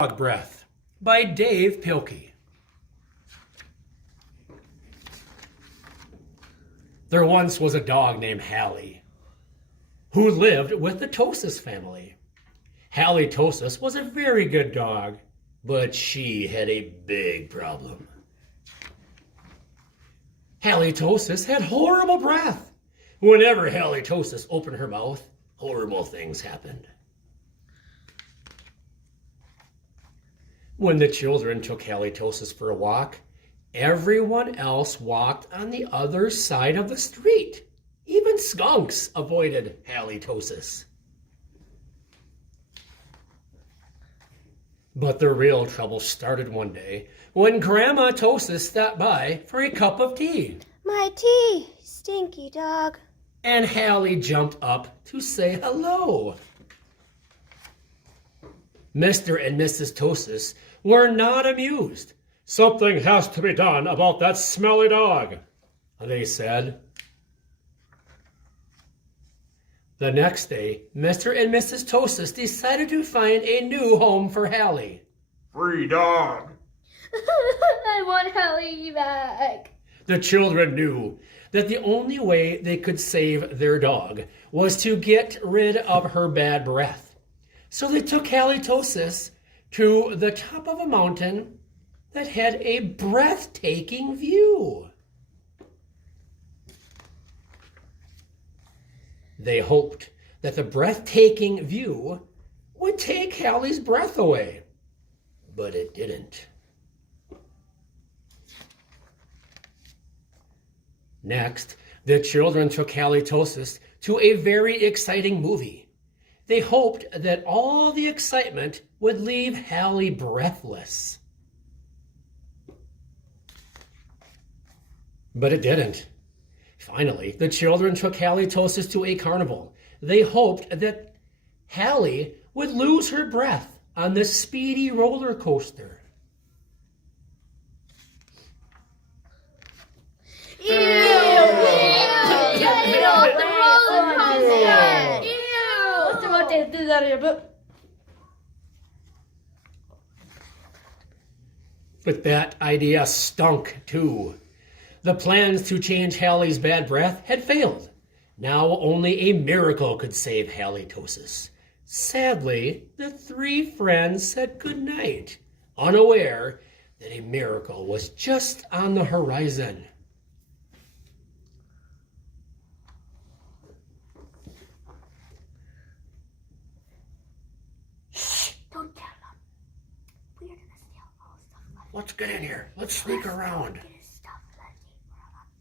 Dog Breath by Dave Pilkey. There once was a dog named Hallie who lived with the Tosis family. Hallie Tosis was a very good dog, but she had a big problem. Hallie Tosis had horrible breath. Whenever Hallie Tosis opened her mouth, horrible things happened. When the children took Hallie Tosis for a walk, everyone else walked on the other side of the street. Even skunks avoided Hallie Tosis. But the real trouble started one day when Grandma Tosis stopped by for a cup of tea. My tea, stinky dog. And Hallie jumped up to say hello. Mr. and Mrs. Tosis were not amused. "Something has to be done about that smelly dog," they said. The next day, Mr. and Mrs. Tosis decided to find a new home for Hallie. Free dog. I want Hallie back. The children knew that the only way they could save their dog was to get rid of her bad breath. So they took Hallie Tosis to the top of a mountain that had a breathtaking view. They hoped that the breathtaking view would take Hallie's breath away, but it didn't. Next, the children took Hallie Tosis to a very exciting movie. They hoped that all the excitement would leave Hallie breathless. But it didn't. Finally, the children took Hallie Tosis to a carnival. They hoped that Hallie would lose her breath on the speedy roller coaster. Ew! Get off the roller coaster! Ew! But that idea stunk too. The plans to change Hallie's bad breath had failed. Now only a miracle could save Hallie Tosis. Sadly, the three friends said goodnight, unaware that a miracle was just on the horizon. Don't tell them. We're gonna steal all stuff. Let's get in here. Let's sneak around. Get his stuff.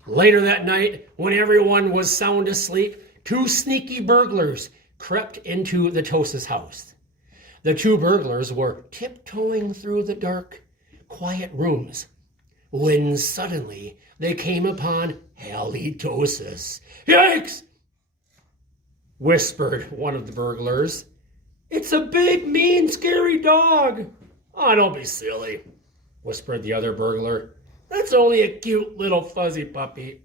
Later that night, when everyone was sound asleep, two sneaky burglars crept into the Tosis house. The two burglars were tiptoeing through the dark, quiet rooms when suddenly they came upon Hallie Tosis. "Yikes!" whispered one of the burglars. "It's a big, mean, scary dog." "Oh, don't be silly," whispered the other burglar. "That's only a cute little fuzzy puppy."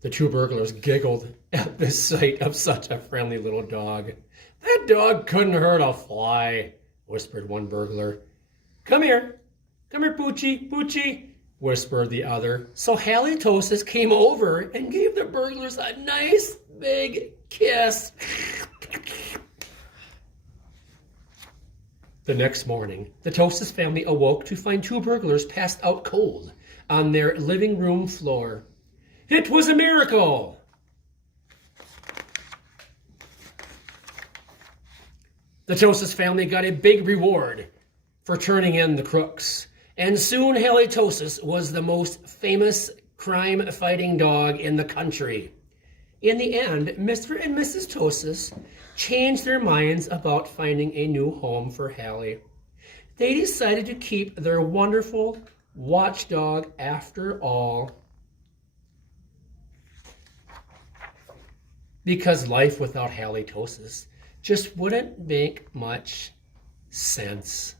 The two burglars giggled at the sight of such a friendly little dog. "That dog couldn't hurt a fly," whispered one burglar. Come here, Poochie, Poochie," whispered the other. So Hallie Tosis came over and gave the burglars a nice big kiss. The next morning, the Tosis family awoke to find two burglars passed out cold on their living room floor. It was a miracle! The Tosis family got a big reward for turning in the crooks, and soon Hallie Tosis was the most famous crime-fighting dog in the country. In the end, Mr. and Mrs. Tosis changed their minds about finding a new home for Hallie. They decided to keep their wonderful watchdog after all, because life without Hallie Tosis just wouldn't make much sense.